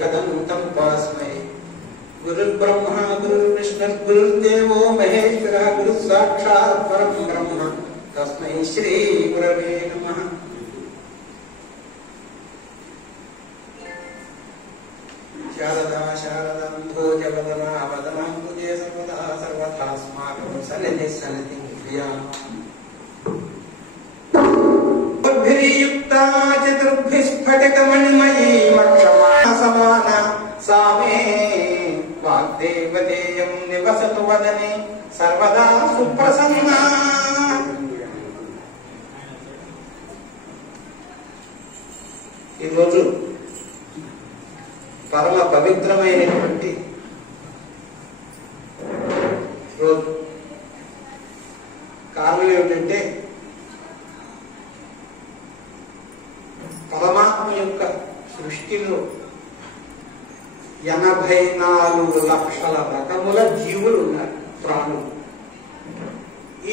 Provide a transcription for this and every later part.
एकदन्तं तस्मै गुरुर्ब्रह्मा गुरुर्विष्णुः गुरुर्देवो महेश्वरः गुरुः साक्षात् परं ब्रह्म तस्मै श्री गुरवे नमः। शारदा शारदाम्भोजवदना वदनाम्बुजे सर्वदा सर्वथास्माकं सन्निधि सन्निधिं क्रियाम् युक्ता चतुर्भिस्फटिकमणिमयी मक्षमासमाना सा मे वाग्देवतेयं निवसतु वदने सर्वदा सुप्रसन्ना। ఈ రోజు పరమ పవిత్రమైనటువంటి రోజు. కారణం ఏమిటంటే పరమాత్మ యొక్క సృష్టిలో 84 లక్షల రకముల జీవులు ఉన్నారు, ప్రాణులు.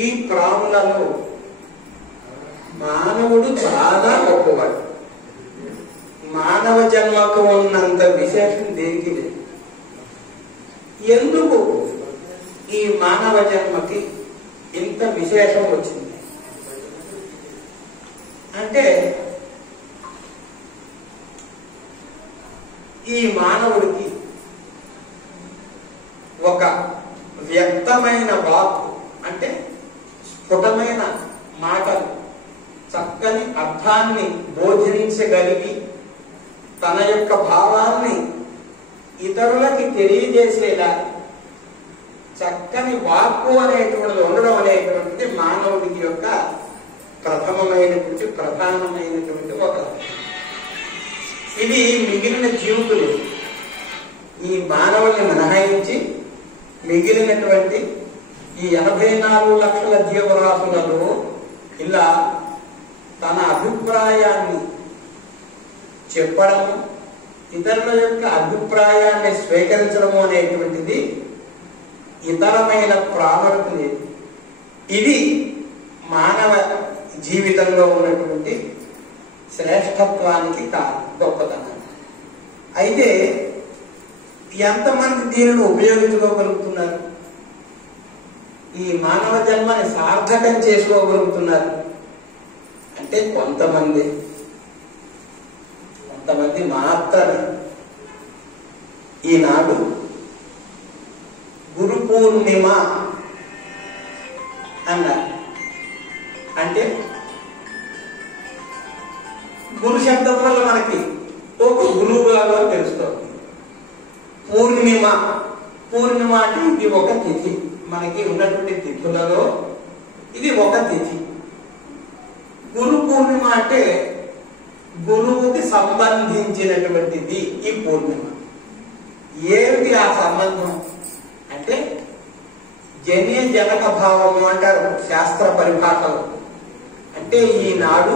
ఈ ప్రాణులలో మానవుడు చాలా గొప్పవాడు. మానవ జన్మకు ఉన్నంత విశేషం దేనికి లేదు. ఎందుకు ఈ మానవ జన్మకి ఇంత విశేషం వచ్చింది అంటే, ఈ మానవుడికి ఒక వ్యక్తమైన వాక్కు అంటే స్ఫుటమైన మాటలు, చక్కని అర్థాన్ని బోధించగలిగి తన యొక్క భావాన్ని ఇతరులకి తెలియజేసేలా చక్కని వాక్కు అనేటువంటిది ఉండడం అనేటువంటిది మానవుడికి యొక్క ప్రథమమైనటువంటి ప్రధానమైనటువంటి ఒక. ఇది మిగిలిన జీవులు, ఈ మానవుల్ని మినహాయించి మిగిలినటువంటి ఈ 84 లక్షల జీవరాశులలో ఇలా తన అభిప్రాయాన్ని చెప్పడము, ఇతరుల యొక్క అభిప్రాయాన్ని స్వీకరించడము అనేటువంటిది ఇతరమైన ప్రాణులకు లేదు. ఇది మానవ జీవితంలో ఉన్నటువంటి శ్రేష్టత్వానికి గొప్పతనం. అయితే ఎంతమంది దీనిని ఉపయోగించుకోగలుగుతున్నారు? ఈ మానవ జన్మని సార్థకం చేసుకోగలుగుతున్నారు అంటే కొంతమంది మాత్రమే. ఈనాడు గురు పూర్ణిమ అన్నారు. అంటే గురు శబ్దం వల్ల మనకి ఒక గురువుగా తెలుస్తుంది. పూర్ణిమ అంటే ఇది ఒక తిథి. మనకి ఉన్నటువంటి తిథులలో ఇది ఒక తిథి. గురు పూర్ణిమ అంటే గురువుకి సంబంధించినటువంటిది ఈ పూర్ణిమ. ఏమిటి ఆ సంబంధం అంటే జన్య జనక భావము అంటారు శాస్త్ర పరిభాషలో. అంటే ఈనాడు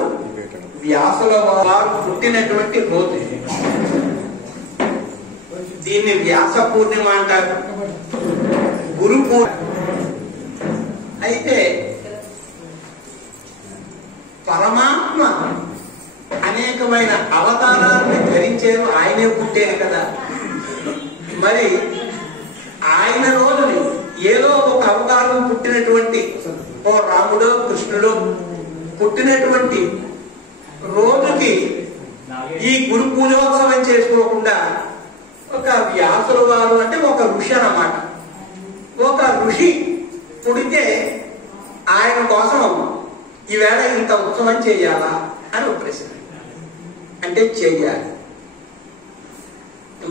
వ్యాసుల వారు పుట్టినటువంటి రోజు. దీన్ని వ్యాస పూర్ణిమ అంటారు, గురు పూర్ణిమ. అయితే పరమాత్మ అనేకమైన అవతారాలను ధరించారు, ఆయనే పుట్టారు కదా. మరి ఆయన రోజుని ఏదో ఒక అవతారం పుట్టినటువంటి ఓ రాముడో కృష్ణుడో పుట్టినటువంటి రోజుకి ఈ గురు పూజోత్సవం చేసుకోకుండా ఒక వ్యాసుల వారు అంటే ఒక ఋషి అన్నమాట. ఒక ఋషి పుడితే ఆయన కోసం ఈవేళ ఇంత ఉత్సవం చేయాలా అని ఒక ప్రశ్న. అంటే చెయ్యాలి.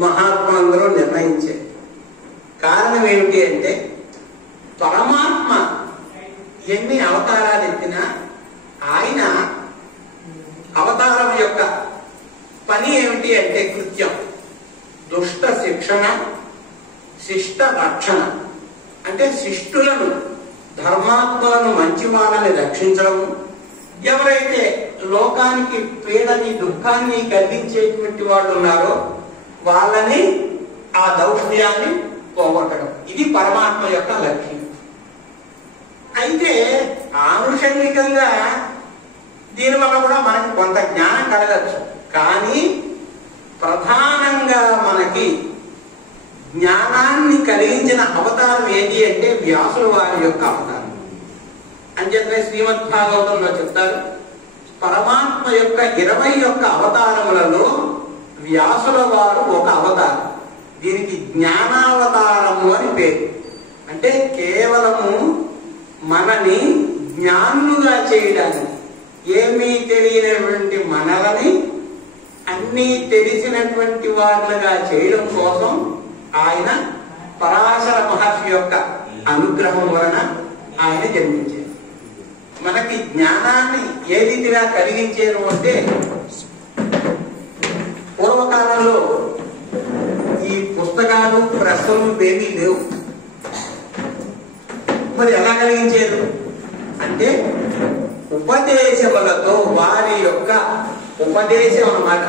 మహాత్ములందరూ నిర్ణయించారు. కారణం ఏమిటి అంటే పరమాత్మ ఎన్ని అవతారాలు ఎత్తినా ఆయన అవతారం యొక్క పని ఏమిటి అంటే కృత్యం దుష్ట శిక్షణ, శిష్ట రక్షణ. అంటే శిష్టులను, ధర్మాత్మలను, మంచి వాళ్ళని రక్షించడం, ఎవరైతే లోకానికి పీడని దుఃఖాన్ని కలిగించేటువంటి వాళ్ళు ఉన్నారో వాళ్ళని, ఆ దౌష్ట్యాన్ని పోగొట్టడం. ఇది పరమాత్మ యొక్క లక్ష్యం. అయితే ఆనుషంగికంగా దీనివల్ల కూడా మనకి కొంత జ్ఞానం కలగచ్చు. కానీ ప్రధానంగా మనకి జ్ఞానాన్ని కలిగించిన అవతారం ఏది అంటే వ్యాసుల వారి యొక్క అవతారం. అంచేతనే శ్రీమద్భాగవతంలో చెప్తారు, పరమాత్మ యొక్క 21 అవతారములలో వ్యాసుల వారు ఒక అవతారం. దీనికి జ్ఞానావతారము అని పేరు. అంటే కేవలము మనని జ్ఞానులుగా చేయడానికి, ఏమీ తెలియనటువంటి మనలని అన్నీ తెలిసినటువంటి వాళ్ళుగా చేయడం కోసం ఆయన పరాశర మహర్షి యొక్క అనుగ్రహం వలన ఆయన జన్మించారు. మనకి జ్ఞానాన్ని ఏ రీతిగా కలిగించారు అంటే, పూర్వకాలంలో ఈ పుస్తకాలు ప్రశ్నలు ఏమీ లేవు. మరి ఎలా కలిగించారు అంటే ఉపదేశములతో, వారి యొక్క ఉపదేశం అన్నమాట.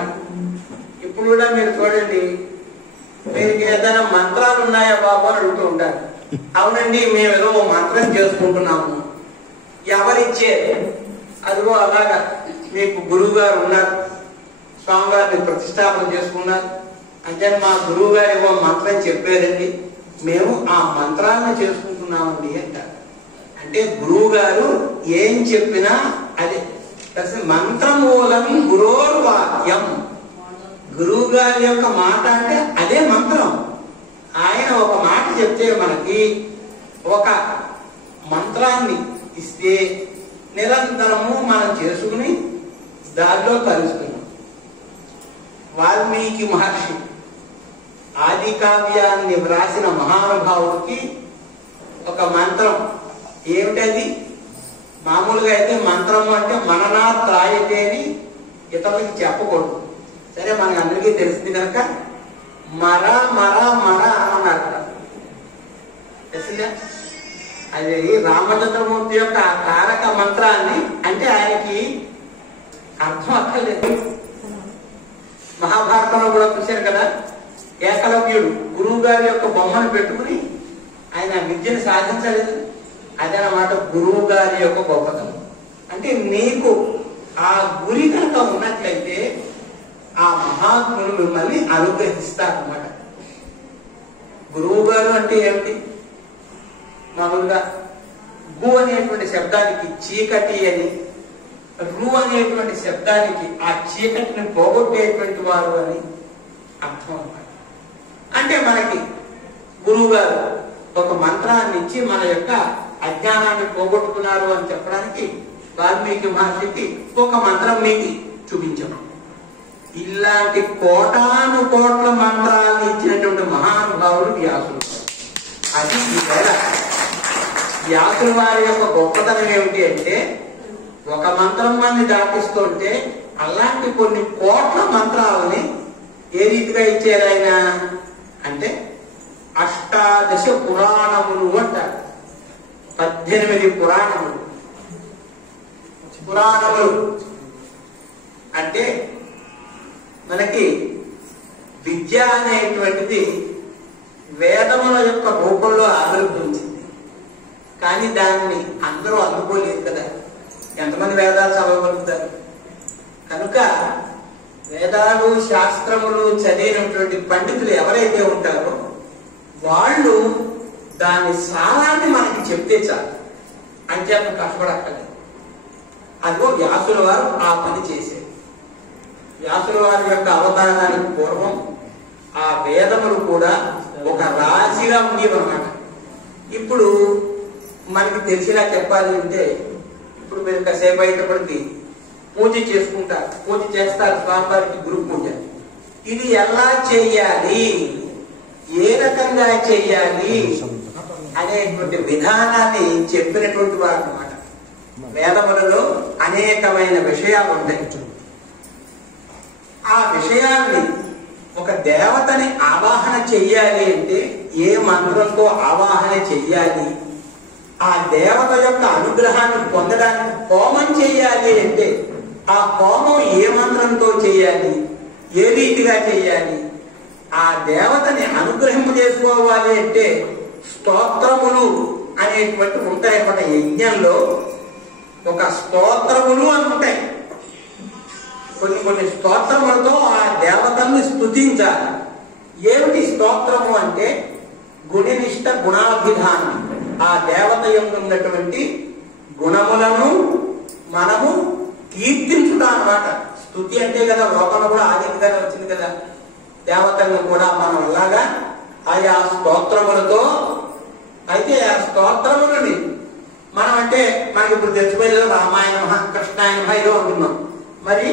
ఇప్పుడు కూడా మీరు చూడండి, మీరు ఏదైనా మంత్రాలు ఉన్నాయా బాబు అని అడుగుతూ ఉంటారు. అవునండి, మేము ఏదో మంత్రం చేసుకుంటున్నాము. ఎవరిచ్చారు? అదిగో అలాగా మీకు గురువు గారు ఉన్నారు, స్వామివారిని ప్రతిష్టాపన చేసుకున్నారు. అంటే మా గురువు గారు ఏమో మంత్రం చెప్పారండి, మేము ఆ మంత్రాలను చేసుకుంటున్నామండి అంటారు. అంటే గురువు గారు ఏం చెప్పినా అదే మంత్రమూలం గురోర్వాక్యం. గురువు గారి యొక్క మాట అంటే అదే మంత్రం. ఆయన ఒక మాట చెప్తే మనకి ఒక మంత్రాన్ని ఇస్తే నిరంతరము మనం చేసుకుని దారిలో కలుస్తున్నాం. వాల్మీకి మహర్షి ఆది కావ్యాన్ని వ్రాసిన మహానుభావుడికి ఒక మంత్రం ఏమిటది? మామూలుగా అయితే మంత్రము అంటే మననాత్రాయతే అని ఇతరులకి చెప్పకూడదు. సరే, మనకి అందరికీ తెలిసింది కనుక మర మర మర అన్నారు. అది రామచంద్రమూర్తి యొక్క తారక మంత్రాన్ని అంటే ఆయనకి అర్థం అక్కర్లేదు. మహాభారతంలో కూడా చూశారు కదా, ఏకలవ్యుడు గురువు గారి యొక్క బొమ్మను పెట్టుకుని ఆయన విద్యను సాధించలేదు. అదనమాట గురువు గారి యొక్క గొప్పతనం. అంటే నీకు ఆ గురి కనుక ఉన్నట్లయితే ఆ మహాత్ములు మిమ్మల్ని అనుగ్రహిస్తారన్నమాట. గురువు గారు అంటే ఏమిటి? మామూలుగా గు అనేటువంటి శబ్దానికి చీకటి అని, రు అనేటువంటి శబ్దానికి ఆ చీకటిని పోగొట్టేటువంటి వారు అని అర్థం అన్నమాట. అంటే మనకి గురువు గారు ఒక మంత్రాన్ని ఇచ్చి మన యొక్క అజ్ఞానాన్ని పోగొట్టుకున్నారు అని చెప్పడానికి వాల్మీకి మహర్షికి ఒక మంత్రం మీకు చూపించాం. ఇలాంటి కోటాను కోట్ల మంత్రాన్ని ఇచ్చినటువంటి మహానుభావుడు వ్యాసుడు. అది ఈ తేడా. వ్యాసుల వారి యొక్క గొప్పతనం ఏమిటి అంటే, ఒక మంత్రం మంది దాటిస్తుంటే అలాంటి కొన్ని కోట్ల మంత్రాలని ఏ రీతిగా ఇచ్చారు ఆయన అంటే, అష్టాదశ పురాణములు అంటారు. 18 పురాణములు. పురాణములు అంటే మనకి విద్య అనేటువంటిది వేదముల యొక్క రూపంలో ఆవిర్భవించింది. కానీ దాన్ని అందరూ అందుకోలేదు కదా. ఎంతమంది వేదాలు చదవగలుగుతారు? కనుక వేదాలు శాస్త్రములు చదివినటువంటి పండితులు ఎవరైతే ఉంటారో వాళ్ళు దాని సారాన్ని మనకి చెప్తే చాలు, అంచేత కష్టపడక్కర్లేదు. అదిగో వ్యాసుల వారు ఆ పని చేసేది. వ్యాసుల వారి యొక్క అవతారానికి పూర్వం ఆ వేదములు కూడా ఒక రాశిగా ఉండేవన్నమాట. ఇప్పుడు మనకి తెలిసినా చెప్పాలి అంటే, ఇప్పుడు మీరు కాసేపు అయ్యేటప్పటికి పూజ చేసుకుంటారు, పూజ చేస్తారు, స్వామివారికి గురు పూజ. ఇది ఎలా చెయ్యాలి, ఏ రకంగా చెయ్యాలి అనేటువంటి విధానాన్ని చెప్పినటువంటి వారు అన్నమాట. వేదములలో అనేకమైన విషయాలు ఉంటాయి. ఆ విషయాన్ని ఒక దేవతని ఆవాహన చెయ్యాలి అంటే ఏ మంత్రంతో ఆవాహన చెయ్యాలి, ఆ దేవత యొక్క అనుగ్రహాన్ని పొందడానికి హోమం చెయ్యాలి అంటే ఆ హోమం ఏ మంత్రంతో చెయ్యాలి, ఏ రీతిగా చెయ్యాలి, ఆ దేవతని అనుగ్రహింపు చేసుకోవాలి అంటే స్తోత్రములు అనేటువంటి ఉంటాయన్నమాట. యజ్ఞంలో ఒక స్తోత్రములు అని ఉంటాయి. కొన్ని స్తోత్రములతో ఆ దేవతల్ని స్తుతించాలి. ఏమిటి స్తోత్రము అంటే గుణనిష్ట గుణాభిధానం. ఆ దేవత యందు ఉన్నటువంటి గుణములను మనము కీర్తించుట అన్నమాట. స్తుతి అంటే కదా లోకంలో కూడా ఆదిగానే వచ్చింది కదా. దేవతలను కూడా మనం అలాగా ఆయా స్తోత్రములతో, అయితే ఆ స్తోత్రములని మనం అంటే మనకి ఇప్పుడు తెచ్చిపోయేది రామాయణ కృష్ణాయన ఏదో అంటున్నాం. మరి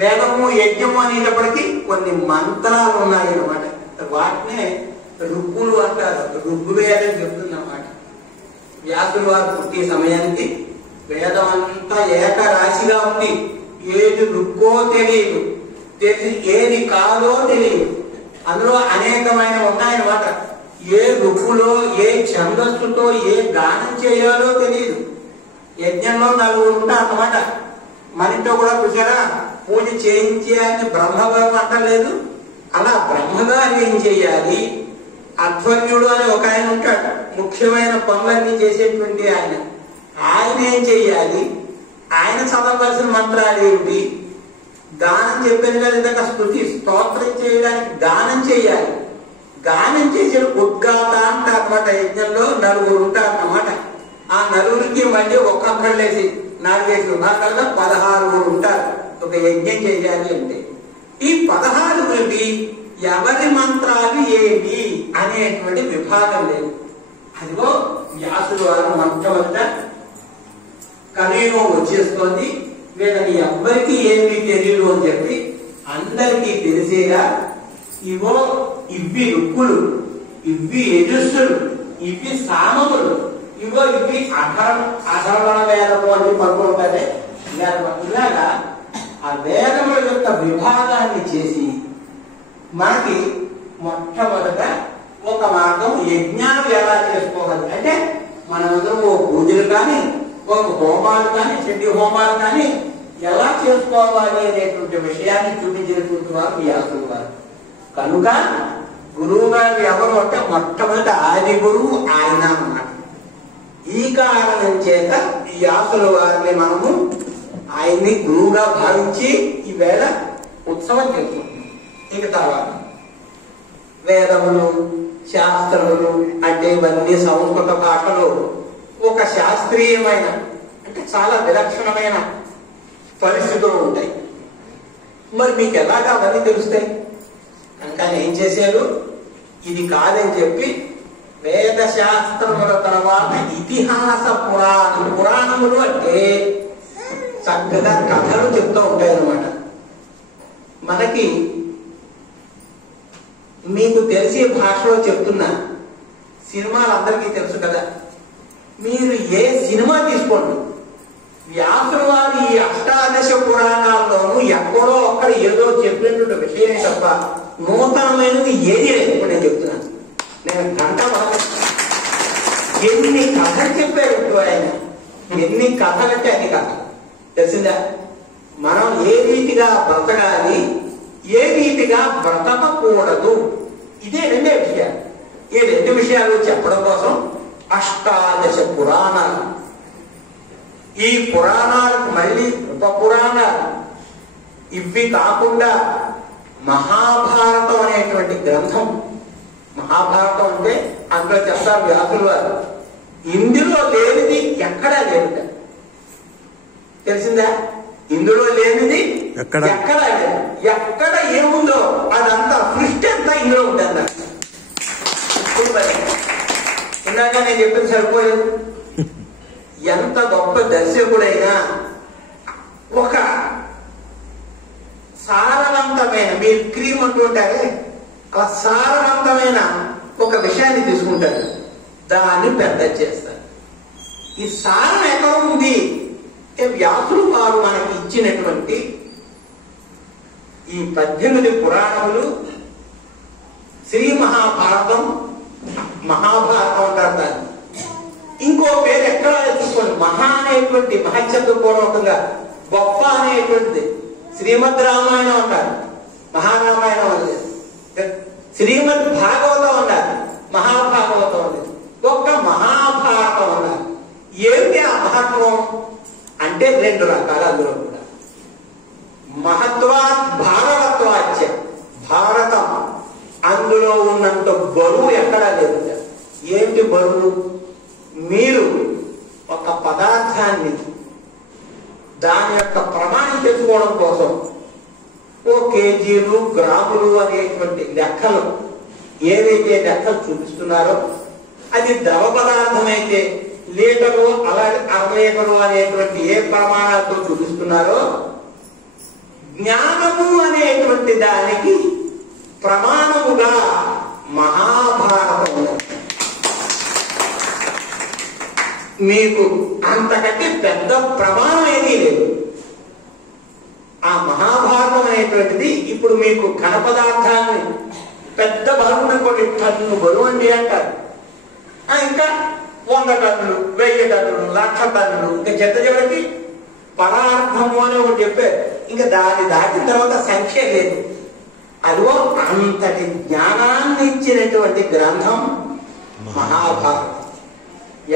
వేదము యజ్ఞము అనేటప్పటికీ కొన్ని మంత్రాలు ఉన్నాయి అన్నమాట. వాటినే ఋక్కులు అంటారు. ఋగ్వేదం చెప్తుంది అన్నమాట. వ్యాసులు వారు పుట్టే సమయానికి వేదం అంతా ఏకరాశిగా ఉంది. ఏది ఋక్కో తెలియదు, ఏది కాదో తెలియదు. అందులో అనేకమైన ఉన్నాయన్నమాట. ఏ ఋక్కులో ఏ ఛందస్సుతో ఏ గానం చేయాలో తెలియదు. యజ్ఞంలో 4 ఉంటారు అన్నమాట. మన ఇంట్లో కూడా చూసారా, పూజ చేయించేయాలని బ్రహ్మగారు అంటలేదు. అలా బ్రహ్మగారు ఏం చేయాలి, అధ్వర్యుడు అని ఒక ఆయన ఉంటాడు, ముఖ్యమైన పనులన్నీ చేసేటువంటి ఆయన. ఆయన ఏం చెయ్యాలి, ఆయన చదవవలసిన మంత్రాలు ఏమిటి, గానం చెప్పిన విధంగా స్తుతి స్తోత్రం చేయడానికి గానం చేయాలి. గానం చేసే ఉద్గాత అంటారు అన్నమాట. యజ్ఞంలో 4 ఉంటారు అన్నమాట. ఆ 4కి మళ్ళీ ఒక్కొక్కళ్ళేసి 4 విభాగాలుగా 16 ఉంటారు ఒక యజ్ఞం చేయాలి అంటే. ఈ 16 ఎవరి మంత్రాలు ఏవి అనేటువంటి విభాగం లేదు. అదిగో వ్యాసుడు వారు మొట్టమొదట కలియుగం వచ్చేస్తోంది, వీళ్ళని ఎవ్వరికి ఏమీ తెలియదు అని చెప్పి అందరికీ తెలిసేలా ఇవో ఇవి రుక్కులు, ఇవి యజుస్సులు, ఇవి సామములు, ఇవి అధర్వణ వేదము అని పడుకుంటారే. ఇలాగా ఆ వేదముల యొక్క విభాగాన్ని చేసి మనకి మొట్టమొదట ఒక మార్గం యజ్ఞాలు ఎలా చేసుకోవాలి అంటే, మనమందరం ఓ పూజలు కానీ ఒక హోమాలు కానీ చెడ్డి హోమాలు కానీ ఎలా చేసుకోవాలి అనేటువంటి విషయాన్ని చూపించినటువంటి వారు వ్యాసులు వారు. కనుక గురువు గారు ఎవరు అంటే మొట్టమొదటి ఆది గురువు ఆయన అన్నమాట. ఈ కారణం చేత వ్యాసుల వారిని మనము ఆయన్ని గురువుగా భావించి ఈవేళ ఉత్సవం చేసుకుంటున్నాం. ఇంక తర్వాత వేదములు శాస్త్రములు అంటే ఇవన్నీ సంస్కృత భాషలో ఒక శాస్త్రీయమైన అంటే చాలా విలక్షణమైన పరిస్థితులు ఉంటాయి. మరి మీకు ఎలాగా అవన్నీ తెలుస్తాయి? కనుక ఏం చేశారు, ఇది కాదని చెప్పి వేద శాస్త్రముల తర్వాత ఇతిహాస పురాణములు అంటే చక్కగా కథలు చెప్తూ ఉంటాయి అన్నమాట. మనకి మీకు తెలిసే భాషలో చెప్తున్నా, సినిమాలు అందరికీ తెలుసు కదా. మీరు ఏ సినిమా తీసుకోండి, వ్యాసుల వారు ఈ అష్టాదశ పురాణాల్లోనూ ఎక్కడో అక్కడ ఏదో చెప్పినటువంటి విషయమే తప్ప నూతనమైనది ఏది లేదు. ఇప్పుడు నేను చెప్తున్నాను, నేను గంట ఎన్ని కథలు చెప్పారు ఇప్పుడు ఆయన, ఎన్ని కథలంటే అన్ని కథలు. తెలిసిందా? మనం ఏ రీతిగా బ్రతకాలి, ఏ రీతిగా బ్రతకకూడదు, ఇదే 2 విషయాలు. ఈ 2 విషయాలు చెప్పడం కోసం అష్టాదశ పురాణాలు. ఈ పురాణాలకు మళ్ళీ ఉప పురాణాలు. ఇవి కాకుండా మహాభారతం అనేటువంటి గ్రంథం. మహాభారతం అంటే అందులో చెప్తారు వ్యాసులు వారు, ఇందులో లేనిది ఎక్కడా లేదు. తెలిసిందా? ఇందులో లేనిది ఎక్కడా లేదు. ఎక్కడ ఏముందో అదంతా సృష్టి అంతా ఇందులో ఉంటుంది. ఇందాక నేను చెప్పింది సరిపోలేదు. ఎంత గొప్ప దర్శకుడైనా ఒక సారవంతమైన, మీరు క్రీమ్ అంటుంటారే అలా సారవంతమైన ఒక విషయాన్ని తీసుకుంటారు, దాన్ని పెద్ద చేస్తారు. ఈ సారం ఎక్కడ ఉంది? వ్యాసులు వారు మనకి ఇచ్చినటువంటి ఈ 18 పురాణములు, శ్రీ మహాభారతం, మహాభారతం అంటారు దాన్ని. ఇంకో పేరు ఎక్కడ తీసుకోండి, మహా అనేటువంటి మహత్యపూర్వకంగా గొప్ప అనేటువంటిది శ్రీమద్ రామాయణం అంటారు. మహారామాయణం అనేది శ్రీమద్ భాగవతం ఉన్నారు, మహాభాగవతం ఉన్నది, ఒక్క మహాభారతం ఉన్నారు. ఏమిటి ఆ మహత్వం అంటే 2 రకాలు. అందులో కూడా మహత్వాత్ భారవత్వాచ్య, భారతం అందులో ఉన్నంత బరువు ఎక్కడా లేదు. ఏమిటి బరువు? మీరు ఒక పదార్థాన్ని దాని యొక్క ప్రమాణం తెచ్చుకోవడం కోసం ఓ కేజీలు గ్రాములు అనేటువంటి లెక్కలు, ఏవైతే లెక్కలు చూపిస్తున్నారో అది ద్రవ పదార్థం అయితే లీటరు, అలాగే అరలీటరు అనేటువంటి ఏ ప్రమాణాలతో చూపిస్తున్నారో జ్ఞానము అనేటువంటి దానికి ప్రమాణముగా మహాభారతం. మీకు అంతకంటే పెద్ద ప్రమాణం ఏదీ లేదు. ఆ మహాభారతం అనేటువంటిది ఇప్పుడు మీకు ఘన పదార్థాన్ని పెద్ద బరువుని కొన్ని టన్ను బరువు అండి అంటారు. ఇంకా 100 టన్నులు, 1000 టన్నులు, 1,00,000 టన్నులు, ఇంకా చివరికి పరార్థము అని ఒకటి చెప్పారు. ఇంకా దాన్ని దాటిన తర్వాత సంఖ్య లేదు. అదిగో అంతటి జ్ఞానాన్ని ఇచ్చినటువంటి గ్రంథం మహాభారతం.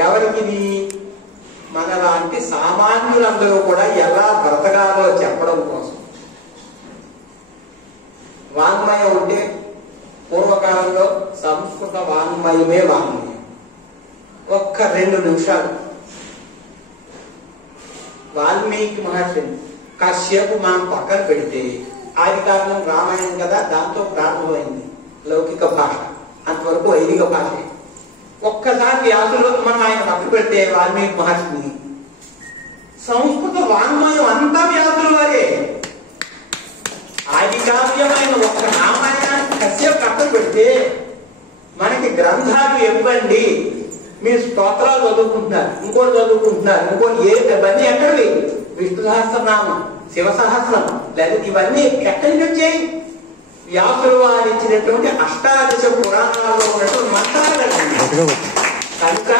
ఎవరికి? మనలాంటి సామాన్యులందరూ కూడా ఎలా బ్రతకాలో చెప్పడం కోసం. వాంగ్మయం ఉంటే పూర్వకాలంలో సంస్కృత వాంగ్మయమే వాంగ్మయం. ఒక్క 2 నిమిషాలు వాల్మీకి మహర్షిని కాసేపు మనం పక్కన పెడితే ఆది కారణం రామాయణం కదా, దాంతో ప్రారంభమైంది లౌకిక భాష, అంతవరకు వైదిక భాష. ఒక్కసారి వ్యాసులో మనం ఆయన పక్కన పెడితే వాల్మీకి మహర్షిని సంస్కృత వాంగ్మయం అంతా వ్యాసుల వారే. ఆది కావ్యమైన ఒక్క రామాయణాన్ని కాసేపు పక్కన పెడితే మనకి గ్రంథాలు ఇవ్వండి. మీరు స్తోత్రాలు చదువుకుంటున్నారు, ఇంకోటి చదువుకుంటున్నారు, ఇంకోటి ఇవన్నీ ఎక్కడివి? విష్ణు సహస్రనామం, శివ సహస్రం, లేదా ఇవన్నీ ఎక్కడి నుంచి వచ్చాయి? వ్యాసులు వారు ఇచ్చినటువంటి అష్టాదశ పురాణాల్లో ఉన్నటువంటి మంత్రాలు. కనుక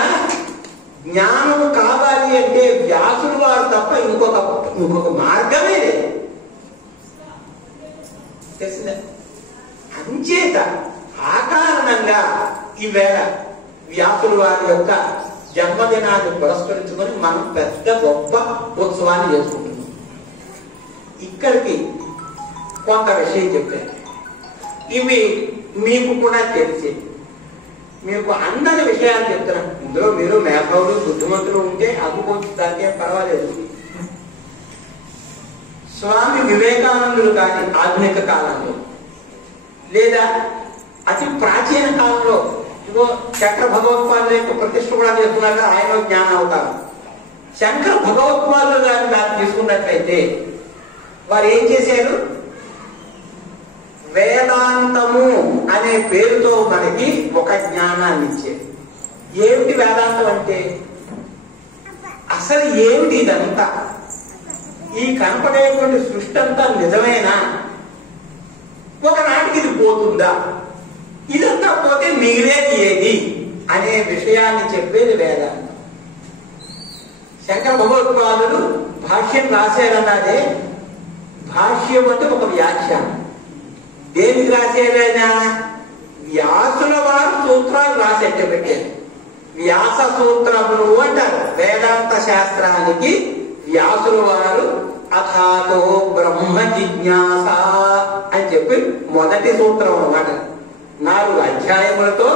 జ్ఞానం కావాలి అంటే వ్యాసులు వారు తప్ప ఇంకొక మార్గమే లేదు. తెలిసిందా? అంచేత ఆ కారణంగా ఈవేళ వ్యాసులు వారి యొక్క జన్మదినాన్ని పురస్కరించుకొని మనం పెద్ద గొప్ప ఉత్సవాన్ని చేసుకుంటున్నాం. ఇక్కడికి కొంత విషయం చెప్పారు. ఇవి మీకు కూడా తెలిసి మీకు అందరి విషయాలు చెప్తున్నాను. ఇందులో మీరు మేధావులు బుద్ధిమంతులు ఉంటే అందుకోవచ్చు, దానికే పర్వాలేదు. స్వామి వివేకానందులు కానీ ఆధునిక కాలంలో, లేదా అతి ప్రాచీన కాలంలో ఇగో శంకర భగవత్పాదుల యొక్క ప్రతిష్ఠ కూడా చేస్తున్నారు. ఆయన జ్ఞాన అవతారం. శంకర భగవత్పాదులు గారిని దాన్ని తీసుకున్నట్లయితే వారు ఏం చేశారు? వేదాంతము అనే పేరుతో మనకి ఒక జ్ఞానాన్ని ఇచ్చారు. ఏమిటి వేదాంతం అంటే? అసలు ఏమిటి ఇదంతా? ఈ కనపడేటువంటి సృష్టి అంతా నిజమేనా? ఒకనాటికి ఇది పోతుందా? ఇదంతా పోతే మిగిలేది ఏది అనే విషయాన్ని చెప్పేది వేదాంతం. శంకర భగవత్పాదులు భాష్యం రాశారన్నదే. భాష్యం అంటే ఒక వ్యాఖ్యానం. దేనికి రాసేదైనా? వ్యాసుల వారు సూత్రాలు రాసేట్టు పెట్టారు. వ్యాస సూత్రములు అంటారు వేదాంత శాస్త్రానికి. వ్యాసుల వారు అథాతో బ్రహ్మ జిజ్ఞాస అని చెప్పి మొదటి సూత్రం అన్నమాట. 4 అధ్యాయములతో,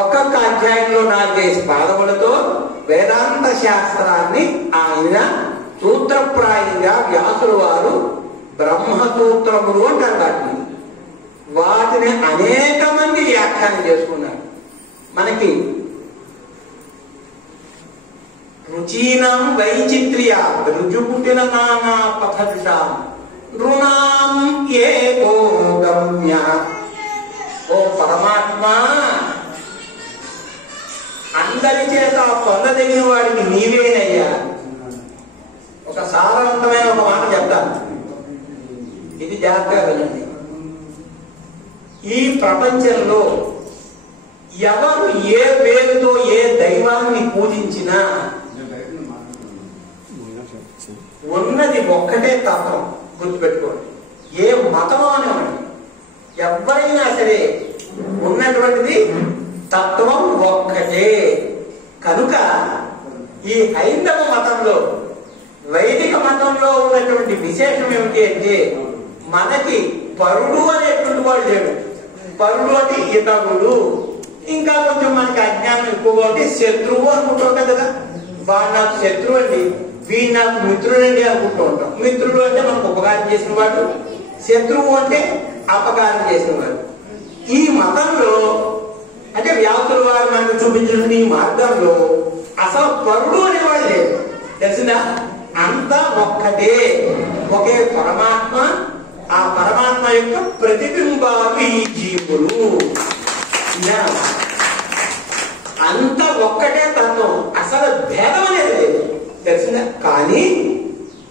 ఒక్కొక్క అధ్యాయంలో 4 పాదములతో వేదాంత శాస్త్రాన్ని ఆయన సూత్రప్రాయంగా వ్యాసుల వారు బ్రహ్మసూత్రములు అంటారు. వాటిని అనేక మంది వ్యాఖ్యానం చేసుకున్నారు. మనకి రుచీనం వైచిత్ర్య రుజు పుట్టిన నానా పథదిశాం నృణాం ఏకో గమ్య. ఓ పరమాత్మ, అందరి చేత పొందదగిన వాడికి నీవేనయ్యా. ఒక సారవంతమైన ఒక మాట చెప్తాను, ఇది జాగ్రత్తగా వినండి. ఈ ప్రపంచంలో ఎవరు ఏ పేరుతో ఏ దైవాన్ని పూజించినా ఉన్నది ఒక్కటే తత్వం. గుర్తుపెట్టుకోండి. ఏ మతం అనేవాడి ఎవరైనా సరే ఉన్నటువంటిది తత్వం ఒక్కటే. కనుక ఈ హైందవ మతంలో, వైదిక మతంలో ఉన్నటువంటి విశేషం ఏమిటి అంటే, మనకి పరుడు అనేటువంటి వాడు లేడు. పరుడు అంటే ఇతరుడు. ఇంకా కొంచెం మనకి అజ్ఞానం ఎక్కువగా ఉంటే శత్రువు అనుకుంటూ ఉంటాం కదా. వాడు నాకు శత్రువు అండి, వీడు నాకు మిత్రుడండి అనుకుంటూ ఉంటాం. మిత్రుడు అంటే మనకు ఉపకారం చేసిన వాడు, శత్రువు అంటే అపకారం చేసిన వాడు. ఈ మతంలో అంటే వ్యాసుల వారు మనకు చూపించిన ఈ మార్గంలో అసలు పరుడు అనేవాడు లేదు. తెలిసిందా? అంతా ఒక్కటే, ఒకే పరమాత్మ. ఆ పరమాత్మ యొక్క ప్రతిబింబాలు ఈ జీవులు. అంత ఒక్కటే తత్వం, అసలు భేదం అనేది లేదు. తెలిసిందా? కానీ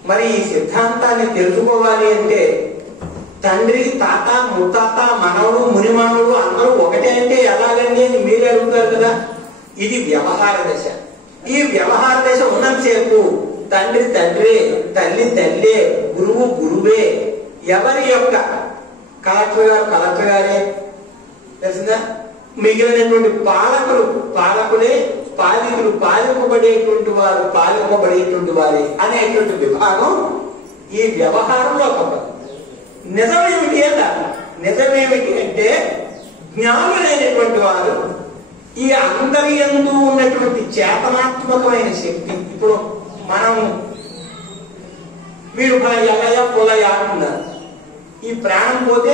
మరి ఈ సిద్ధాంతాన్ని తెలుసుకోవాలి అంటే తండ్రి, తాత, ముత్తాత, మనవుడు, మునిమానుడు అందరూ ఒకటే అంటే ఎలాగండి అని మీరు అడుగుతారు కదా. ఇది వ్యవహార దశ. ఈ వ్యవహార దశ ఉన్నంతసేపు తండ్రి తండ్రే, తల్లి తల్లే, గురువు గురువే. ఎవరి యొక్క కలెక్టర్ గారు కలెక్టర్ గారే. తెలిసిందా? మిగిలినటువంటి పాలకులు పాలకులే, పాలికులు పాలింపబడేటువంటి వారు పాలింపబడేటువంటి వారే అనేటువంటి విభాగం ఈ వ్యవహారంలో ఒక. నిజమేమిటి అట? నిజమేమిటి అంటే జ్ఞానులైనటువంటి వారు ఈ అందరి యందు ఉన్నటువంటి చేతనాత్మకమైన శక్తి. ఇప్పుడు మనం వీడు ఎల్లయ్య పొలయ్య అంటున్నారు. ఈ ప్రాణం పోతే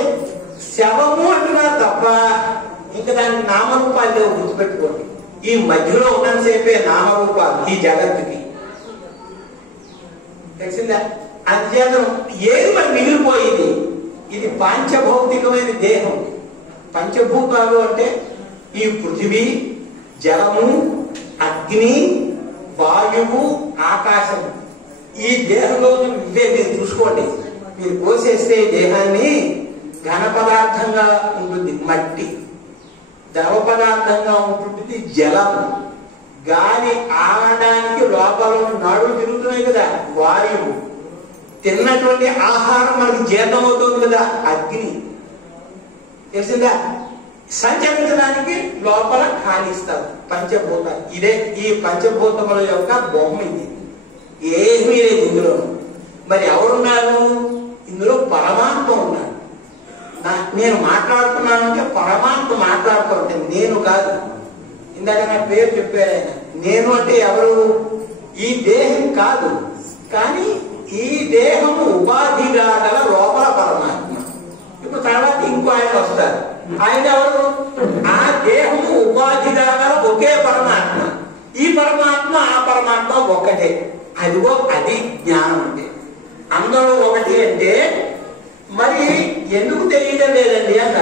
శవము అంటున్నారు తప్ప ఇంకా దానికి నామరూపాలు లేవు. గుర్తుపెట్టుకోండి. ఈ మధ్యలో ఉన్నంతసేపే నామరూపాలు ఈ జగత్తుకి. తెలిసిందా? అంతేత ఏది మరి మిగిలిపోయింది? ఇది పాంచభౌతికమైన దేహం. పంచభూతాలు అంటే ఈ పృథివీ, జలము, అగ్ని, వాయువు, ఆకాశం. ఈ దేహంలో ఇవే మీరు చూసుకోండి. మీరు కోసేస్తే దేహాన్ని ఘన పదార్థంగా ఉంటుంది మట్టి, ద్రవ పదార్థంగా ఉంటుంది జలం, గాలి ఆడడానికి లోపల నాడులు తిరుగుతున్నాయి కదా వాయువు, తిన్నటువంటి ఆహారం మనకి జీర్ణం అవుతుంది కదా అగ్ని. తెలిసిందా? సంచరించడానికి లోపల ఖాళీస్తారు పంచభూతాలు. ఇదే ఈ పంచభూతముల యొక్క బొమ్మ. ఇది ఏమీ లేదు ఇందులో. మరి ఎవరున్నారు ఇందులో? పరమాత్మ ఉన్నాడు. నేను మాట్లాడుతున్నానంటే పరమాత్మ మాట్లాడుతుంటే నేను కాదు. ఇందాక నా పేరు చెప్పారు ఆయన. నేను అంటే ఎవరు? ఈ దేహం కాదు, కానీ ఈ దేహము ఉపాధిగా గల లోపల పరమాత్మ. ఇప్పుడు తర్వాత ఇంకో ఆయన వస్తారు. ఆయన ఎవరు? ఆ దేహము ఉపాధిగా గల ఒకే పరమాత్మ. ఈ పరమాత్మ ఆ పరమాత్మ ఒక్కటే. అదిగో అది జ్ఞానం అంటే. అందరూ ఒకటి అంటే మరి ఎందుకు తెలియడం లేదండి అన్న.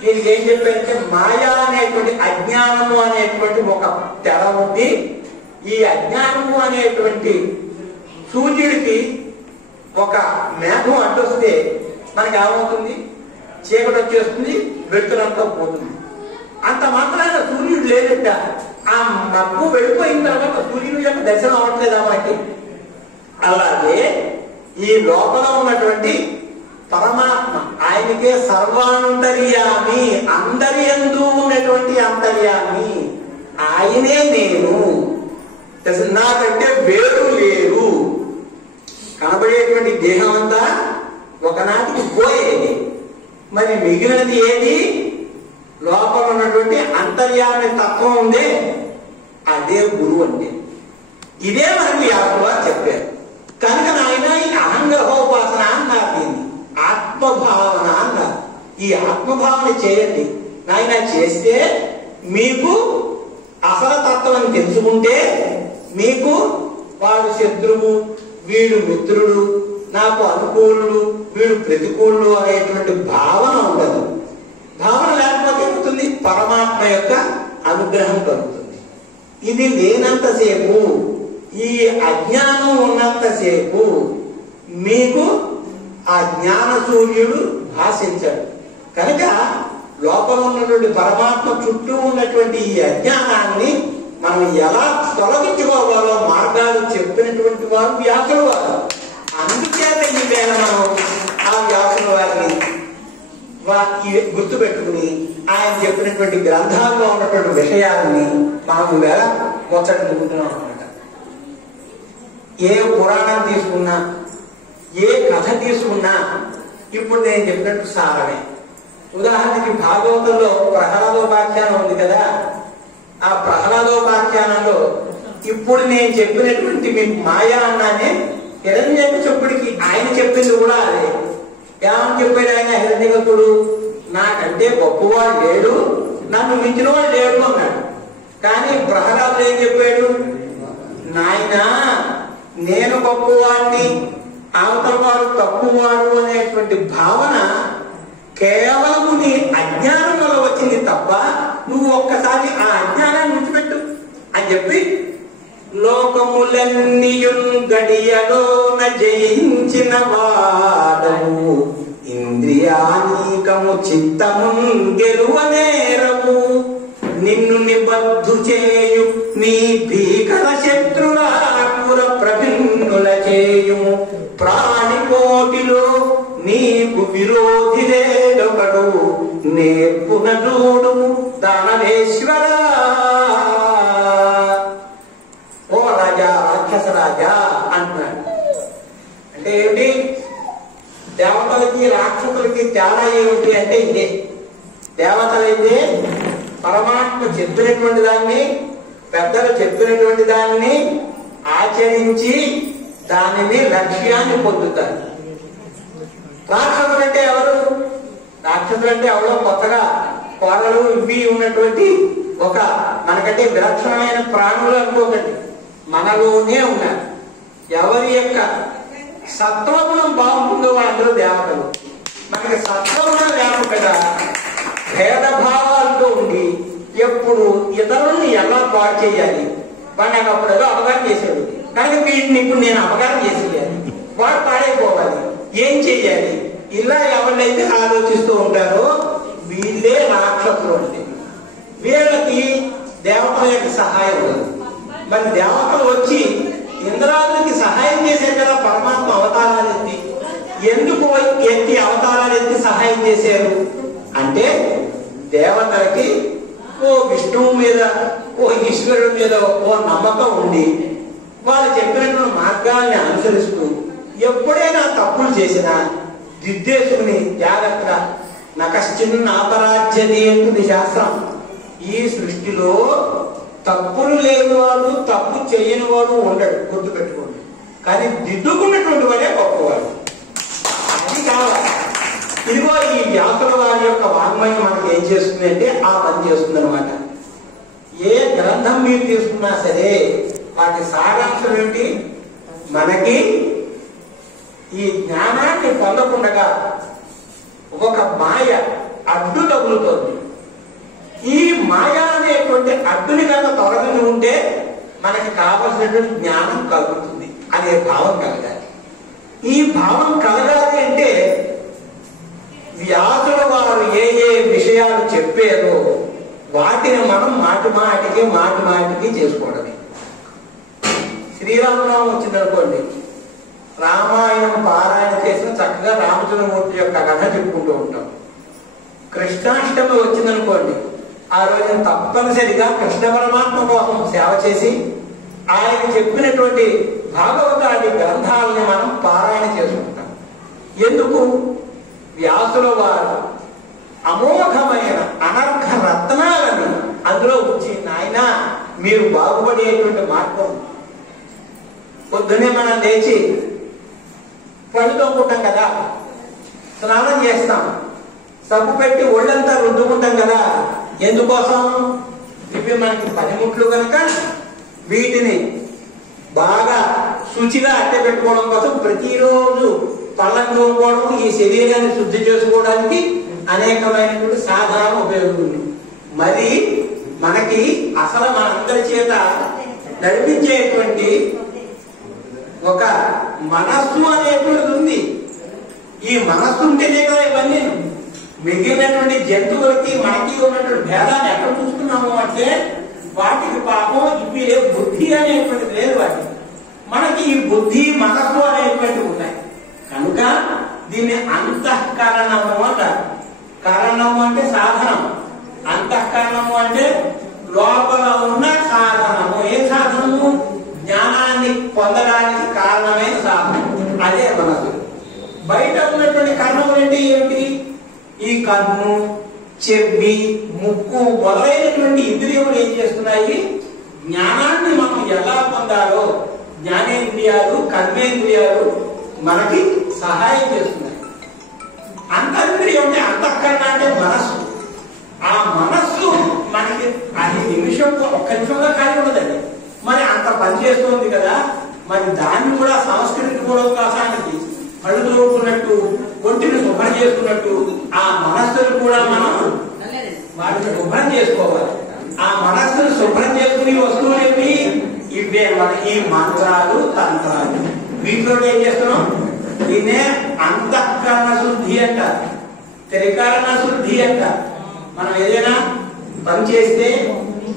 దీనికి ఏం చెప్పారంటే మాయా అనేటువంటి అజ్ఞానము అనేటువంటి ఒక తెర ఉంది. ఈ అజ్ఞానము అనేటువంటి సూర్యుడికి ఒక మేఘం అడ్డొస్తే మనకి ఏమవుతుంది? చీకటి వచ్చేస్తుంది, వెలుతురంతా పోతుంది. అంత మాత్రాన సూర్యుడు లేదట. ఆ మబ్బు వెళ్ళిపోయిన తర్వాత సూర్యుడి యొక్క దర్శనం అవ్వట్లేదా మనకి? అలాగే ఈ లోపల ఉన్నటువంటి పరమాత్మ, ఆయనకే సర్వాంతర్యామి, అందరి యందు ఉన్నటువంటి అంతర్యామి, ఆయనే నేను. నాకంటే వేరు లేరు. కనబడేటువంటి దేహం అంతా ఒకనాటికి పోయేది. మరి మిగిలినది ఏది? లోపల ఉన్నటువంటి అంతర్యామి తత్వం ఉందే, అదే గురువు అంటే. ఇదే మనకి వ్యాసులు చెప్పారు. కనుక నాయన ఈ అహంగ్రహోపాసన అన్నారు, దీన్ని ఆత్మభావన అన్నారు. ఈ ఆత్మభావన చేయండి నాయన. చేస్తే మీకు అసలు తత్వం అని తెలుసుకుంటే మీకు వాడు శత్రువు, వీడు మిత్రుడు, నాకు అనుకూలుడు, వీడు ప్రతికూలుడు అనేటువంటి భావన ఉండదు. భావన లేకపోతే ఏమవుతుంది? పరమాత్మ యొక్క అనుగ్రహం కలుగుతుంది. ఇది లేనంతసేపు, ఈ అజ్ఞానం ఉన్నంతసేపు మీకు ఆ జ్ఞాన సూర్యుడు భాషించాడు. కనుక లోపల ఉన్నటువంటి పరమాత్మ చుట్టూ ఉన్నటువంటి ఈ అజ్ఞానాన్ని మనం ఎలా తొలగించుకోవాలో మార్గాలు చెప్పినటువంటి వారు వ్యాసుల వారు. అందుచేత ఈ వేళ మనం ఆ వ్యాసుల వారిని గుర్తు పెట్టుకుని ఆయన చెప్పినటువంటి గ్రంథాల్లో ఉన్నటువంటి విషయాలని మనం వేళ ముచ్చటనుకుంటున్నాం అనమాట. ఏ పురాణం తీసుకున్నా, ఏ కథ తీసుకున్నా ఇప్పుడు నేను చెప్పినట్టు సారమే. ఉదాహరణకి భాగవతంలో ప్రహ్లాదోపాఖ్యానం ఉంది కదా, ఆ ప్రహ్లాదోపాఖ్యానంలో ఇప్పుడు నేను చెప్పినటువంటి మీకు మాయా అన్నానే హిరణ్యకశిపుడికి ఆయన చెప్పింది కూడా అదే. ఏమని చెప్పాడు ఆయన? హిరణ్యకశిపుడు నాకంటే గొప్పవాడు లేడు, నన్ను మించిన వాడు లేడు అన్నాడు. కానీ ప్రహ్లాదుడు ఏం చెప్పాడు? నాయనా నేను గొప్పవాడిని, అవతల వాడు తక్కువవాడు అనేటువంటి భావన కేవలము నీ అజ్ఞానం వల్ల వచ్చింది తప్ప నువ్వు ఒక్కసారి ఆ అజ్ఞానాన్ని విడిచిపెట్టు అని చెప్పి లోకములన్నీయున్ గడియలోన జయించిన వాడవు ఇంద్రియానీకము చిత్తమున్ గెలువనేరవు నిన్ను నిబద్ధు చేయు నీ భీకర శత్రురాకుర ప్రభిన్నుల చేయుము ప్రాణికోటిలో నీకు విరోధి లేడొకడు నేర్పున చూడుము దానవేశ్వర. ఓ రాజా, రాక్షస రాజా అంటున్నాడు. అంటే ఏమిటి? దేవతలకి రాక్షసులకి తేడా ఏమిటి అంటే ఇదే. దేవతలైతే పరమాత్మ చెప్పినటువంటి దాన్ని, పెద్దలు చెప్పినటువంటి దాన్ని ఆచరించి దానిని లక్ష్యాన్ని పొందుతారు. రాక్షసులంటే ఎవరు? రాక్షసులంటే ఎవరో కొత్తగా కోరలు ఇవి ఉన్నటువంటి ఒక మనకంటే విలక్షణమైన ప్రాణులు అనుకోకండి, మనలోనే ఉన్నారు. ఎవరి యొక్క సత్వగుణం బాగుంటుందో వాళ్ళందరూ దేవతలు. మనకి సత్వగుణం లేకుండా భేదభావాలతో ఉండి ఎప్పుడు ఇతరుల్ని ఎలా పాడు చేయాలి, వాడు నాకు అప్పుడు ఏదో అపకారం చేశాడు కానీ వీటిని ఇప్పుడు నేను అపకారం చేసేయాలి, వాడు పాడైపోవాలి, ఏం చెయ్యాలి, ఇలా ఎవరినైతే ఆలోచిస్తూ ఉంటారో వీళ్ళే రాక్షసులు. అంటే వీళ్ళకి దేవతల యొక్క సహాయం ఉండదు. మరి దేవతలు వచ్చి ఇంద్రాదులకి సహాయం చేశారు కదా పరమాత్మ అవతారాలు ఎత్తి. ఎందుకు ఎత్తి అవతారాలు ఎత్తి సహాయం చేశారు అంటే దేవతలకి ఓ విష్ణువు మీద, ఓ ఈశ్వరుడి మీద ఓ నమ్మకం ఉండి వాళ్ళు చెప్పినటువంటి మార్గాల్ని అనుసరిస్తూ ఎప్పుడైనా తప్పులు చేసినా దిద్దేసుకుని జాగ్రత్తగా నకశ్చిన్న అపరాధ్యది అంటుంది శాస్త్రం. ఈ సృష్టిలో తప్పులు లేనివాడు, తప్పు చేయని వాడు ఉండడు, గుర్తుపెట్టుకోండి. కానీ దిద్దుకున్నటువంటి వాడే గొప్పవాడు. అది కావాలి. ఇదిగో ఈ వ్యాసుల వారి యొక్క వాంగ్మయం మనకి ఏం చేస్తుంది అంటే ఆ పని చేస్తుంది అనమాట. ఏ గ్రంథం మీరు తీసుకున్నా సరే వాటి సారాంశం ఏంటి? మనకి ఈ జ్ఞానాన్ని పొందకుండా ఒక మాయ అడ్డు తగులుతోంది. ఈ మాయ అనేటువంటి అడ్డుని కనుక తొలగి ఉంటే మనకి కావలసినటువంటి జ్ఞానం కలుగుతుంది అనే భావం కలగాలి. ఈ భావం కలగాలి అంటే వ్యాసుల వారు ఏ ఏ విషయాలు చెప్పారో వాటిని మనం మాటి మాటికి చేసుకోవడమే. శ్రీరామనామం వచ్చిందనుకోండి, రామాయణం పారాయణ చేసిన చక్కగా రామచంద్రమూర్తి యొక్క కథ చెప్పుకుంటూ ఉంటాం. కృష్ణాష్టమి వచ్చిందనుకోండి, ఆ రోజున తప్పనిసరిగా కృష్ణ పరమాత్మ కోసం సేవ చేసి ఆయన చెప్పినటువంటి భాగవతాది గ్రంథాలని మనం పారాయణ చేసుకుంటాం. ఎందుకు? వ్యాసుల వారు అమోఘమైన అనర్ఘ రత్నాలని అందులో ఉంచి నాయన మీరు బాగుపడేటువంటి మార్గం. పొద్దునే మనం లేచి పళ్ళు తోముకుంటాం కదా, స్నానం చేస్తాం, సబ్బు పెట్టి ఒళ్ళంతా రుద్దుకుంటాం కదా. ఎందుకోసం? ఇవి మనకి పనిముట్లు కనుక వీటిని బాగా శుచిగా అట్టే పెట్టుకోవడం కోసం ప్రతిరోజు పళ్ళను తోముకోవడం, ఈ శరీరాన్ని శుద్ధి చేసుకోవడానికి అనేకమైనటువంటి సాధనాలు ఉపయోగం. మరి మనకి అసలు మనందరి చేత నడిపించేటువంటి ఒక మనస్సు అనేటువంటిది ఉంది. ఈ మనస్సు ఉంటేనే కదా ఇవన్నీ. మిగిలినటువంటి జంతువులకి మనకి ఉన్నటువంటి భేదాన్ని ఎక్కడ చూస్తున్నాము అంటే వాటికి పాపం ఇవి బుద్ధి అనేటువంటిది లేదు. వాటికి మనకి ఈ బుద్ధి మనస్సు అనేటువంటివి ఉన్నాయి కనుక దీన్ని అంతఃకరణము అంటారు. కరణము అంటే సాధనం, అంతఃకరణము అంటే లోపల ఉన్న సాధనము. ఏ సాధనము? జ్ఞానాన్ని పొందడానికి కారణమైన సాధనం, అదే మనసు. బయట ఉన్నటువంటి కర్ణములంటే ఏమిటి? ఈ కన్ను, చెవి, ముక్కు మొదలైనటువంటి ఇంద్రియములు ఏం చేస్తున్నాయి? జ్ఞానాన్ని మనం ఎలా పొందాలో జ్ఞానేంద్రియాలు, కర్మేంద్రియాలు మనకి సహాయం చేస్తున్నాయి. అంతరింద్రియం అంటే అంతఃకరణ అంటే మనస్సు. ఆ మనస్సు మనకి అది నిమిషం ఒక్క నిమిషంగా ఖాళీ ఉండదండి. మరి అంత పనిచేస్తుంది కదా, మరి దాన్ని కూడా సంస్కరించుకోవడానికి కళ్ళు తోడుకున్నట్టు, ఒంటిని శుభ్రం చేసుకున్నట్టు ఆ మనస్సును కూడా మనం వాటిని శుభ్రం చేసుకోవాలి. ఆ మనస్సును శుభ్రం చేసుకునే వస్తువులు ఏమి? ఇవే మన ఈ మంత్రాలు, తంత్రాలు. వీటిలో ఏం చేస్తున్నాం? దీన్నే అంతఃకరణ శుద్ధి అంటారు, త్రికరణ శుద్ధి అంటారు. మనం ఏదైనా పని చేస్తే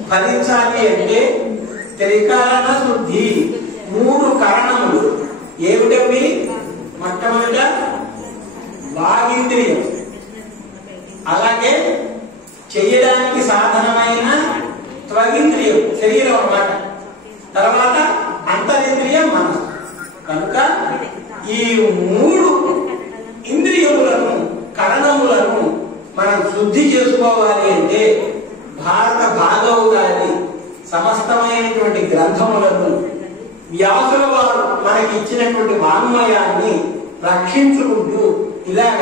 ఫలించాలి అంటే త్రికరణ శుద్ధి. 3 కరణములు ఏమిటవి? మొట్టమొదట వాగింద్రియం, అలాగే చేయడానికి సాధనమైన త్వగింద్రియం, శరీరం అన్నమాట. తర్వాత అంతరింద్రియం, మనసు. కనుక ఈ 3 ఇంద్రియములను, కరణములను మనం శుద్ధి చేసుకోవాలి అంటే భారత భాగవతాన్ని, సమస్తమైనటువంటి గ్రంథములను, వ్యాసుల వారు మనకి ఇచ్చినటువంటి వాంగ్మయాన్ని రక్షించుకుంటూ ఇలాగ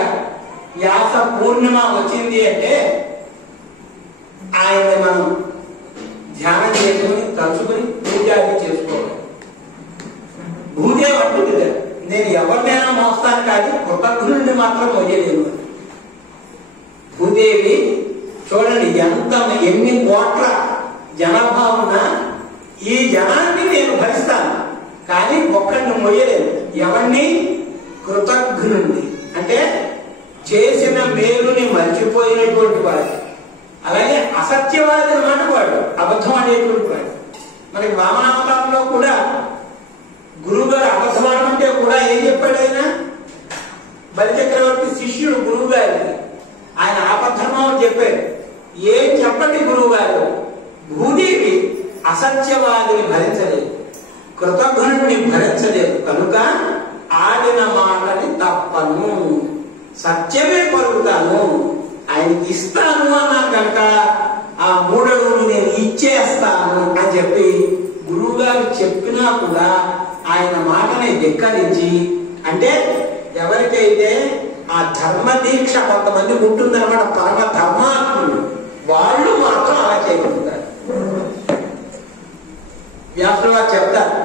వ్యాస పూర్ణిమ వచ్చింది అంటే ఆయన్ని మనం ధ్యానం చేసుకుని, తలుచుకుని పూజాది చేసుకోవాలి. భూదేవి అంటుంది, నేను ఎవరినైనా మోస్తాను కానీ కృతజ్ఞుడిని మాత్రం మోయలేను. భూదేవి చూడండి, ఎన్ని కోట్ల జనాభా ఉన్నా ఈ జనాన్ని నేను భరిస్తాను కానీ ఒక్కడిని మొయ్యలేను. ఎవరిని? కృతజ్ఞుడిని. అంటే చేసిన మేలుని మర్చిపోయినటువంటి వాడు, అలాగే అసత్యవాది అన్నమాట వాడు, అబద్ధం అనేటువంటి వాడు. మనకి వామనావతారంలో కూడా గురువు గారు అబద్ధం అంటే కూడా ఏం చెప్పాడు ఆయన? బలిచక్రవర్తి శిష్యుడు గురువు గారికి ఆయన ఆపద్ధర్మం చెప్పాడు. ఏం చెప్పండి గురువు గారు? భూదేవి అసత్యవాదిని భరించలేదు, కృతజ్ఞుడిని భరించలేదు, కనుక ఆడిన మాటని తప్పను, సత్యమే పలుకుతాను, ఆయనకి ఇస్తాను అన్నా కనుక ఆ 3 అడుగులు నేను ఇచ్చేస్తాను అని చెప్పి గురువు గారు చెప్పినా కూడా ఆయన మాటని ధిక్కరించి, అంటే ఎవరికైతే ఆ ధర్మ దీక్ష కొంతమంది ఉంటుందన్నమాట, పరమ ధర్మాత్ములు, వాళ్ళు మాత్రం అలా చేయగలుగుతారు. వ్యాసుల వారు చెప్తారు,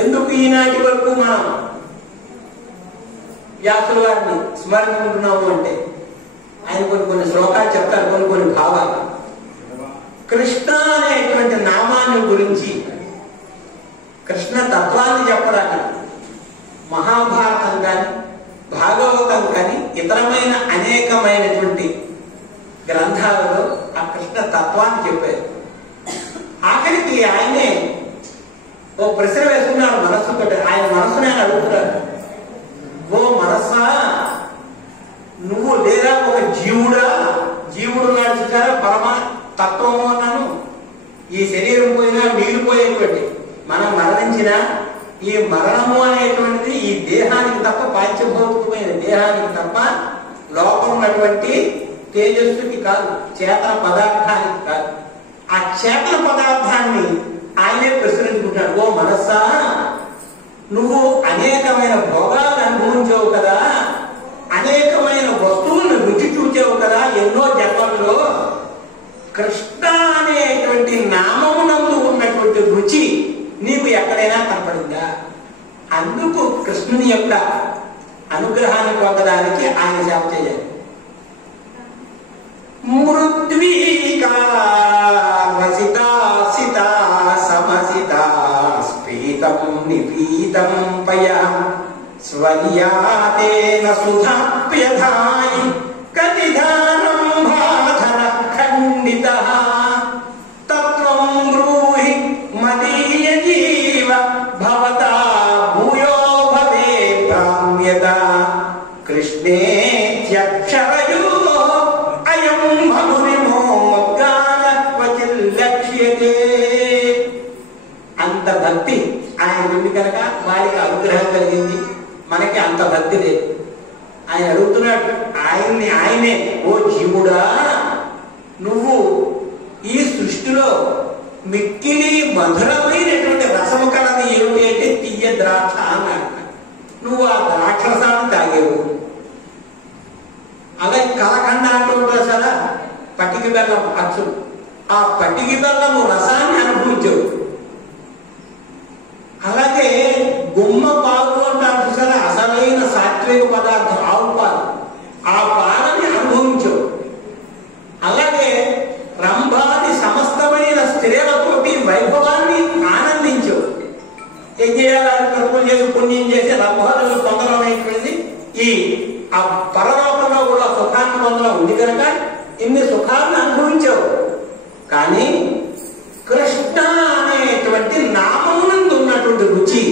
ఎందుకు ఈనాటి వరకు మనం వ్యాసుల వారిని స్మరించుకుంటున్నాము అంటే ఆయన కొన్ని శ్లోకాలు చెప్తారు, కొన్ని భావాలు. కృష్ణ అనేటువంటి నామాన్ని గురించి, కృష్ణ తత్వాన్ని చెప్పడానికి మహాభారతం కానీ, భాగవతం కానీ, ఇతరమైన అనేకమైనటువంటి గ్రంథాలలో ఆ కృష్ణ తత్వాన్ని చెప్పారు. ఆఖరికి ఆయనే ఓ ప్రశ్న వేసుకున్నాడు మనస్సుతో. ఆయన మనస్సుని ఆయన అడుగుతున్నాడు, ఓ మనస్సా, నువ్వు లేదా ఒక జీవుడా? జీవుడు నాడు చూసారా, పరమ తత్వము అన్నాను. ఈ శరీరం పోయినా మిగిలిపోయేటువంటి, మనం మరణించిన ఈ మరణము అనేటువంటిది ఈ దేహానికి తప్ప, పాంచభౌతికమైన దేహానికి తప్ప లోపల ఉన్నటువంటి తేజస్సుకి కాదు, చేతన పదార్థానికి కాదు. ఆ చేతన పదార్థాన్ని ఆయనే ప్రశ్నించుకుంటాడు, ఓ మనస్సా, నువ్వు అనేకమైన భోగాలను అనుభవించావు కదా, అనేకమైన వస్తువులను రుచి చూచావు కదా ఎన్నో జన్మల్లో. కృష్ణ అనేటువంటి నామమునందు ఉన్నటువంటి రుచి నీకు ఎక్కడైనా కనపడిందా? అందుకు కృష్ణుని యొక్క అనుగ్రహాన్ని పొందడానికి ఆయన సేవ చేయాలి. మృద్వీకా వసితా సితా సమసితా స్ఫీతం నిపీతం పయః స్వర్యాతేన సుధాప్యధాయి కతిధానం బాధనః ఖండితః తత్వం బ్రూహి మదీయ జీవ భవతా భూయో భవే భ్రామ్యత కృష్ణేత్యక్ష భక్తి ఆయన ఉంది కనుక వారికి అనుగ్రహం కలిగింది. మనకి అంత భక్తి లేదు. ఆయన అడుగుతున్నాడు ఆయనే, ఓ జీవుడా, నువ్వు ఈ సృష్టిలో మిక్కిలి మధురమైనటువంటి రసము కలది ఏమిటి అంటే తీయ ద్రాక్ష అన్నాడు. నువ్వు ఆ ద్రాక్షసాన్ని తాగేవు. అలాగే కలకండ అంటూ ఉంటారు సరే, పట్టికి బెల్లం అచ్చులు, ఆ పట్టికి బెల్లము రసాన్ని అనుభవించవు. అలాగే గుమ్మ పాలు అంటారు చూసారా, అసలైన సాత్విక పదార్థం ఆవు పాలు, ఆ పాలని అనుభవించవు. అలాగే రంభాది సమస్తమైన స్త్రీలతోటి వైభవాన్ని ఆనందించవు. యజ్ఞయాగాలు కర్మలు చేసి పుణ్యం చేసి రంభాదులు పొందడం అనేటువంటిది ఈ ఆ పరలోకంలో కూడా సుఖాన్ని పొందడం ఉంది కనుక ఇన్ని సుఖాలను అనుభవించవు. కానీ కృష్ణ అనేటువంటి నామమునందు ఉన్నటువంటి రుచి,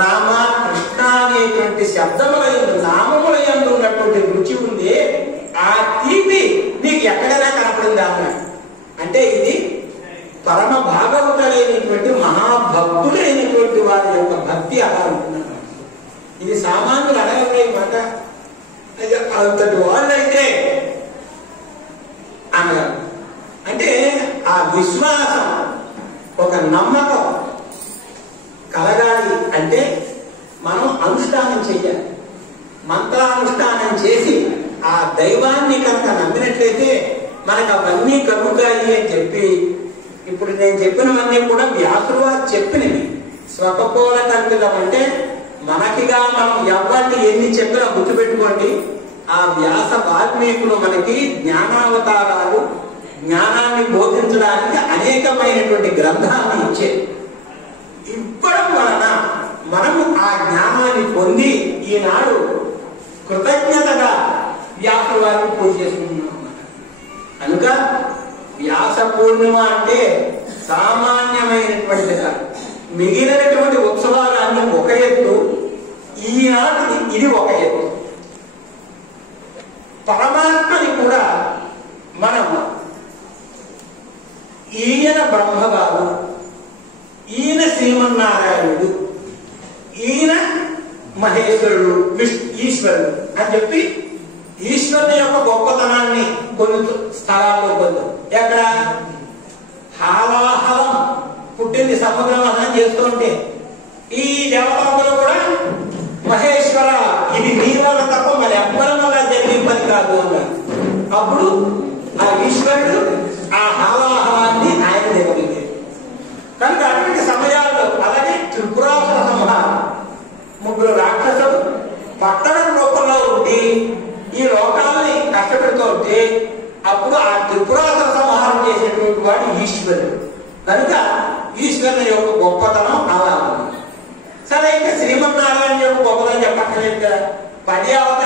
రామ కృష్ణ అనేటువంటి శబ్దముల యందు నామముల యందు ఉన్నటువంటి రుచి ఉంది. ఆ తీపి నీకు ఎక్కడైనా కనపడిందా అన్నాడు. అంటే ఇది పరమ భాగవతులైనటువంటి మహాభక్తులైనటువంటి వారి యొక్క భక్తి అలా ఉంటున్నారు. ఇది సామాన్యులు అడగలే మాట. అంతటి వాళ్ళైతే అనగా అంటే ఆ విశ్వాసం, ఒక నమ్మకం కలగాలి అంటే మనం అనుష్ఠానం చెయ్యాలి. మంత్రానుష్ఠానం చేసి ఆ దైవాన్ని కనుక నమ్మినట్లయితే మనకు అవన్నీ కలుగుతాయి అని చెప్పి, ఇప్పుడు నేను చెప్పినవన్నీ కూడా వ్యాసులు వారు చెప్పినవి. స్వకపోల కల్పితం అంటే మనకిగా మనం ఎవరిని ఎన్ని చెప్పినా గుర్తుపెట్టుకోండి, ఆ వ్యాస వాల్మీకులు మనకి జ్ఞానావతారాలు, జ్ఞానాన్ని బోధించడానికి అనేకమైనటువంటి గ్రంథాలను ఇచ్చారు. ఇవ్వడం వలన మనము ఆ జ్ఞానాన్ని పొంది ఈనాడు కృతజ్ఞతగా వ్యాసుల వారిని పూజ చేసుకుంటున్నాం అన్నమాట. కనుక వ్యాస పూర్ణిమ అంటే సామాన్యమైనటువంటిది కాదు. మిగిలినటువంటి ఉత్సవాలన్నీ ఒక ఎత్తు, ఈనాటిది ఇది ఒక ఎత్తు. పరమాత్మని కూడా మనం ఈయన బ్రహ్మగారు, ఈయన శ్రీమన్నారాయణుడు, ఈయన మహేశ్వరుడు, ఈశ్వరుడు అని చెప్పి ఈశ్వరుని యొక్క గొప్పతనాన్ని కొన్ని స్థలాల్లో పొందాం. ఎక్కడ హాలాహలం పుట్టింది సముద్రమనం చేస్తుంటే ఈ దేవతలు కూడా మహేశ్వర ఇది నీ వల్ల తప్ప మరి ఎవ్వరి వల్ల జరిగే పని కాదు అన్నారు. అప్పుడు ఆ ఈశ్వరుడు ఆ హాలాహలాన్ని ఆయన నిర్వహించారు. కనుక అటువంటి సమయాల్లో అలాగే త్రిపురాసుర సంహారం, ముగ్గురు రాక్షసులు పట్టణం రూపంలో ఉండి ఈ లోకాలని కష్టపెడుతూ ఉంటే అప్పుడు ఆ త్రిపురాసుర సంహారం చేసేటువంటి వాడు ఈశ్వరుడు. కనుక ఈశ్వరుని యొక్క గొప్పతనం అలా ఉంది. సరే, ఇంకా శ్రీమన్నారాయణ యొక్క గొప్పతనం చెప్పక్కర్లేదు కదా. 10 అవతారాలు